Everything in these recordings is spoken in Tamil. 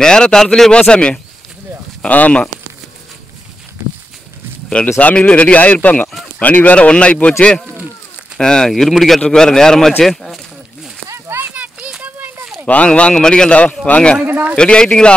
நேராக தரத்துலேயே போ சாமி. ஆமாம், 2 சாமிகளும் ரெடி ஆகிருப்பாங்க. மணி வேறு ஒன்றாகி போச்சு. இருமுடி கட்டுறதுக்கு வேறு நேரமாச்சு. வாங்க வாங்க மணிகண்டா வாங்க. ரெடி ஆகிட்டீங்களா?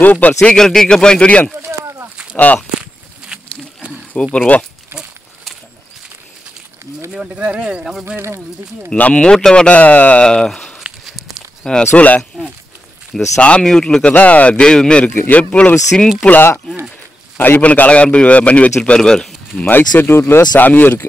சூப்பர். சீக்கிரம் டீ கப் பாயிண்ட் ஒடியாங்க. சூப்பர். போ. நம்ம வீட்டை விட சூளை இந்த சாமி வீட்டுக்கு தான் தெய்வமே இருக்கு. எவ்வளவு சிம்பிளா ஐயப்பனுக்கு அழகாக பண்ணி வச்சிருப்பாரு பாரு. மைக் செட் வீட்டில் தான் சாமியே இருக்கு.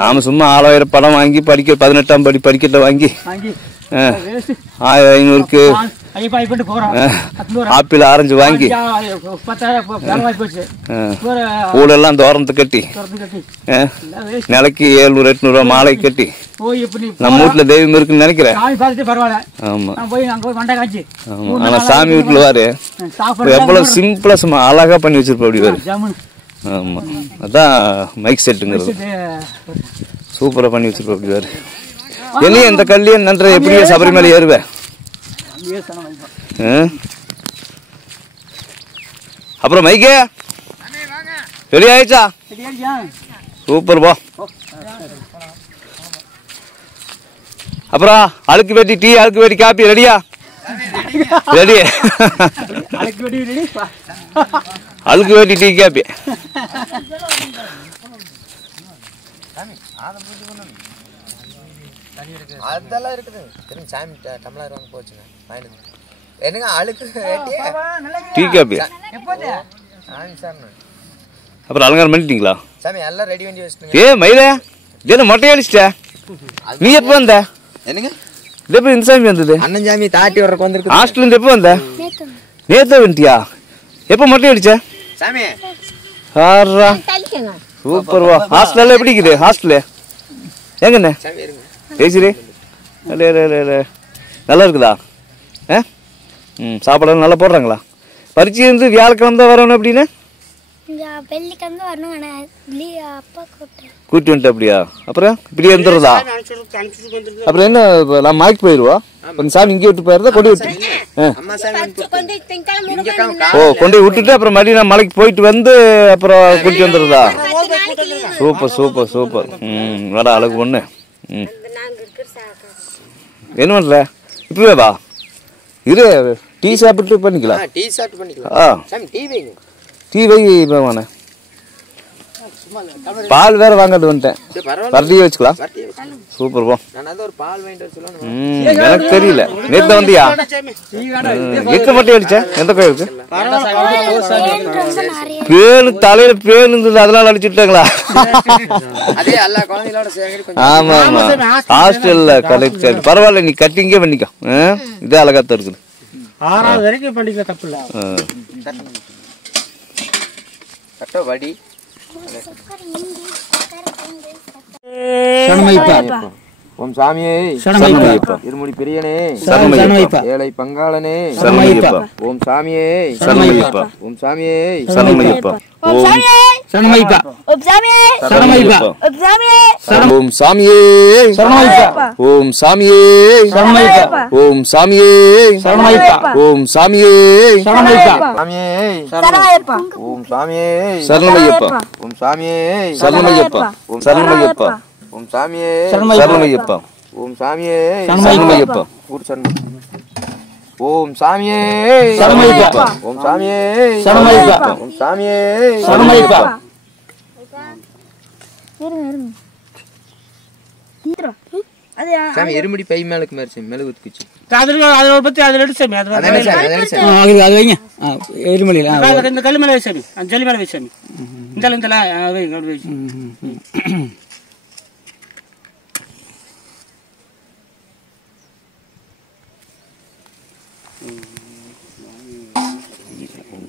நாம சும்மா 6000 படம் வாங்கி படிக்க 18ஆம் படி படிக்கட்டை வாங்கி 1500க்கு ஆப்பிள் ஆரஞ்சு வாங்கி பூலெல்லாம் தோரத்தை கட்டி நிலைக்கு 700 800 மாலை கட்டி நம்ம வீட்டுல தெய்வம் இருக்குன்னு நினைக்கிறேன். ஆமா ஆமா. ஆனா சாமி வீட்டுல வாரு எவ்வளவு சிம்பிளா சும்மா அழகா பண்ணி வச்சிருப்ப அப்படி வாரு. ஆமா, அதான் மைக் செட்டுங்கிறது. சூப்பரா பண்ணி வச்சிருப்ப அப்படி வாரு. என்னையும் இந்த கல்லையும் நன்ற எப்படியே சபரிமலை ஏறுவேன். அப்புறம் மைக்கே ரெடி ஆயிடுச்சா? சூப்பர். போ. அப்புறம் அழுக்கு வெட்டி டீ அழுக்கு வெட்டி காப்பி ரெடியா? ரெடி. அழுக்கு வெட்டி டீ காப்பி. அதெல்லாம் இருக்குது. சாமி டம்ளர் வாங்க போச்சுங்க. என்னங்க அழுக்கு டீ காப்பி. அப்புறம் அலங்காரம் பண்ணிட்டீங்களா? சாமி எல்லாம் ரெடி பண்ணி வச்சுட்டீங்க. ஏ மயிலே என்ன மொட்டை அடிச்சிட்ட? நீ எப்போ வந்த? என்னங்க எப்போ இந்த சாமி வந்தது? அண்ணன் சாமி தாட்டி வர்றதுக்கு வந்துருக்கு. ஹாஸ்டல்ல இருந்து எப்போ வந்த? நேத்து வந்துட்டியா? எப்போ மொட்டை அடிச்ச? சாமி ஆறா சூப்பர். வா. ஹாஸ்டல்ல எப்படி இருக்குது? ஹாஸ்டல் எங்கண்ணே பேசுறே? நல்லா இருக்குதா? சாப்பாடு நல்லா போடுறாங்களா? பரிச்சை இருந்து வியாழக்கிழமை தான் வரணும் அப்படின்னு கூட்டி வந்துட்டு அப்படியா? அப்புறம் இப்படியே இருந்துடுறதா? அப்புறம் என்ன நான் மாய்க்கு போயிடுவா? சாமி இங்கே விட்டு போயிருந்தா கொண்டு விட்டு கொண்டு விட்டுட்டு அப்புறம் மறுபடியும் நான் மலைக்கு போயிட்டு வந்து அப்புறம் கூட்டி வந்துடுறதா? Super super super. வேடா அழகு பொண்ணு. என்ன பண்ணல இப்பவே வா. இரு டீ சாப்பிட்டு பண்ணிக்கலாம். டீ வை வாங்க. பால் வேற வாங்கிறது வந்துட்டேன். வரடியே வச்சுக்கலாம். சூப்பர். போ. எனக்கு தெரியல. நேத்து வந்தியா? எக்க மட்டும் அடிச்ச எந்த கோயிலுக்கு? பேனு தலையில பேனு இருந்தது அதெல்லாம் அடிச்சுட்டாங்களா? ஆமா ஆமா. ஹாஸ்டல்ல கலெக்ட் பரவாயில்ல. நீ கட்டிங்கே பண்ணிக்கோ. இதே அழகாத்தான் இருக்குது. 6வது வரைக்கும் பண்ணிக்க தப்பு இல்ல. வடி ஓம் சாமியே சரணமையப்பா. இருமுடி பிரியனே சரணமையப்பா. ஏழை பங்காளனே சரணமையப்பா. ஓம் சாமியே சரணமையப்பா. ஓம் சாமியே சரணமையப்பா. ஓம் சரணமையப்பா. ஓம் சாமியே சரணமையப்பா. ஓம் சாமியே சரணமையப்பா. ஓம் சாமியே சரணமையப்பா. ஓம் சாமியே சரணமையப்பா. ஓம் சாமியே சரணமையப்பா. சாமியே சரணமையப்பா. ஓம் சாமியே சரணமையப்பா. ஓம் சாமியே சரணமையப்பா. ஓம் சரணமையப்பா. ஓம் சாமியே சரணமையப்பா. ஓம் சாமியே சரணமையப்பா. ஓம் சாமியே சரணமையப்பா. ஓம் சாமியே சரணமையப்பா. ஓம் சாமியே சரணமையப்பா. சாமி எருமுடி பை மேலுக்கு மாதிரி சாமி மேல குத்துச்சு. அதுல பத்தி அதுல எடுத்து சாமி. அது வைங்க. எருமலில இந்த கல்லு மேல வை சாமி. அந்த ஜல்லி மேல வை சாமி. இந்த வை.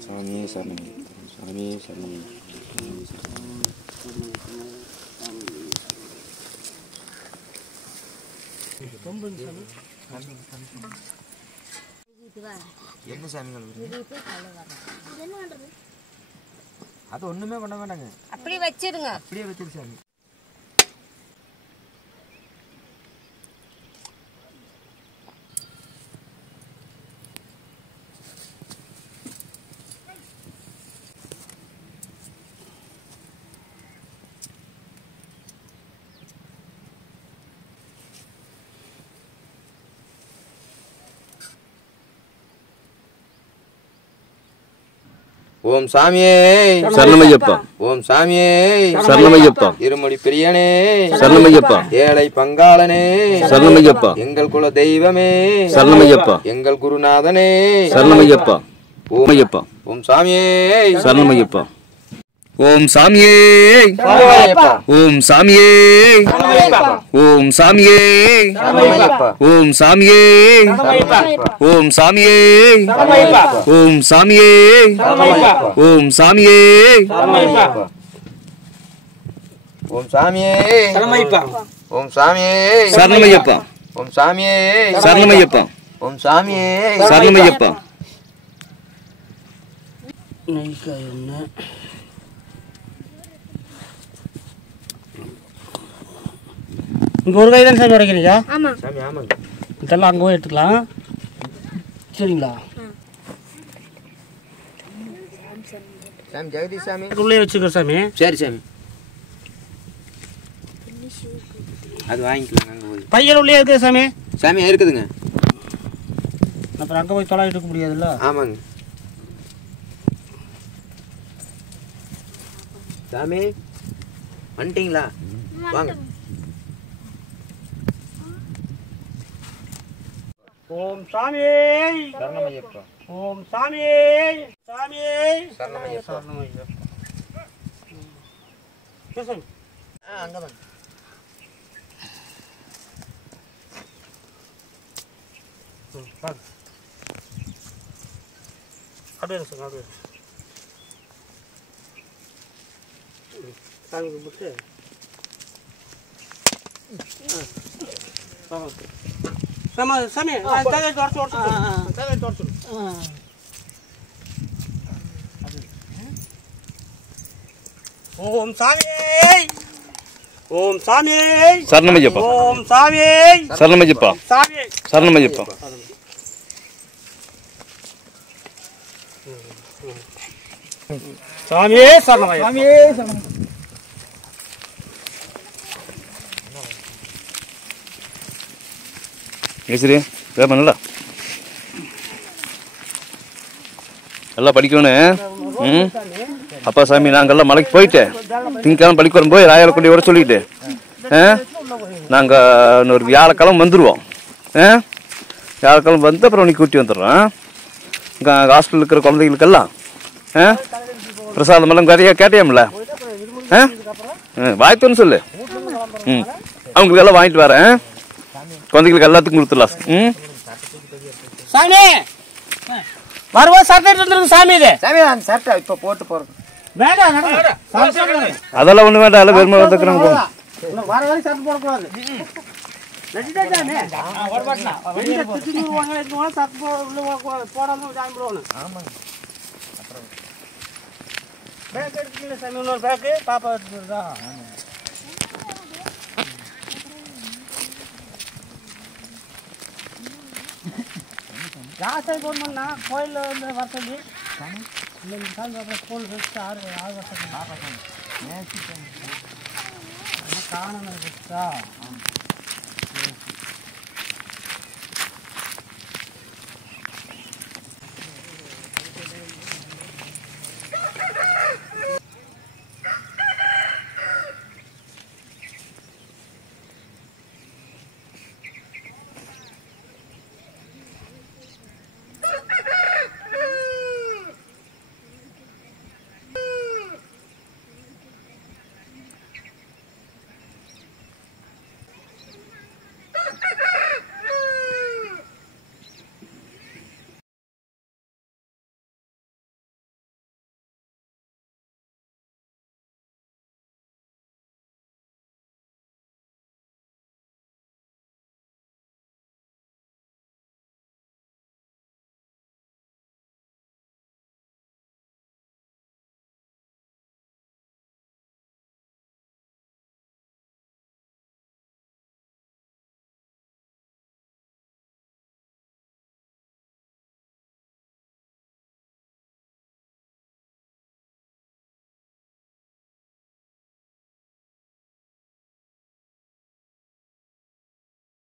சாமியே சரணம். சாமியே சரணம். என்ன சாமிகள் அது ஒண்ணுமே பண்ண மாட்டாங்க. அப்படியே வச்சிருங்க. அப்படியே வச்சிரு சாமி. ஓம் சாமியே சரணமையப்பா ஓம் சாமியே சரணமையப்பா இருமுடி பிரியனே சரணமையப்பா ஏழை பங்காளனே சரணமையப்பா எங்கள் குல தெய்வமே சரணமையப்பா எங்கள் குருநாதனே சரணமையப்பா ஓமையப்பா ஓம் சாமியே சரணமையப்பா ஓம் சாமியே ஓம் சாமியே ஓம் சாமியே ஓம் சாமியே ஓம் சாமியே ஓம் சாமியே ஓம் சாமியே ஓம் சாமியே ஓம் சாமியே சரணமையப்பா ஓம் சாமியே சரணமையப்பா ஓம் சாமியே சரணமையப்பா இங்கே ஒரு கை தான் சாமி உடைக்கிறீங்க சாமி ஆமாங்க இதெல்லாம் அங்கே போய் எடுத்துக்கலாம் சரிங்களா சாமி ஜெகதீஷ் சாமி உள்ளே வச்சுக்கோ சாமி சரி சாமி அது வாங்கிக்கலாம் நாங்கள் போய் பையன் உள்ளே இருக்குது சாமி சாமி இருக்குதுங்க அப்புறம் அங்கே போய் தொலைவிட்டு இருக்க முடியாதுல்ல ஆமாங்க சாமி வந்துட்டீங்களா வாங்க ஓம் சாமியே சரணமையப்பா ஓம் சாமியே சாமியே சரணமையப்பா சாமி அங்கே தான் அப்படியே சார் அப்படியே சாமி கும்பிட்டு சாமி தலையை தொடச்சு ஓம் சாமியே ஓம் சாமியே சரணமையப்பா ஓம் சாமியே சரணமையப்பா சாமியே சரணமையப்பா சாமியே சரணமையப்பா சாமியே சரி வேப்பா நல்லா படிக்கணும். அப்பா சாமி நாங்கள்லாம் மலைக்கு போயிட்டு திங்கக்கிழமை பள்ளிக்கூடம் போய் ராயால கொண்டு வர சொல்லிட்டு நாங்கள் இன்னொரு வியாழக்கிழமை வந்துடுவோம். வியாழக்கிழமை வந்து அப்புறம் உனக்கு கூட்டி வந்துடுறோம். இங்கே ஹாஸ்டலில் இருக்கிற குழந்தைகளுக்கெல்லாம் பிரசாதமெல்லாம் நிறையா கேட்டியாம்ல வாய்த்துன்னு சொல்லு. அவங்களுக்கெல்லாம் வாங்கிட்டு வரேன். குழந்தைகளுக்கு எல்லாத்துக்கும் கொடுத்துடலாம். சாமி வருவோம் சட்டை வந்துருக்கு சாமி. இது சாமி அந்த சட்டை இப்போ போட்டு போகிறோம். வேண்டாம் அதெல்லாம் ஒன்றும் வேண்டாம். எல்லாம் வெறுமை வந்துக்கிறாங்க. வர வரைக்கும் சட்டை போடக்கூடாது. பேக் எடுத்துக்கல சாமி. இன்னொரு பேக்கு பாப்பா எடுத்துக்கிறதா? ஜாஸ்தி ஃபோன் பண்ணா கோயிலில் வந்து வர சொல்லி இந்த சாமி அப்புறம் ஸ்கூல் ஃபஸ்ட்டு 6 வருஷம் காணணும் ஃபஸ்ட்டா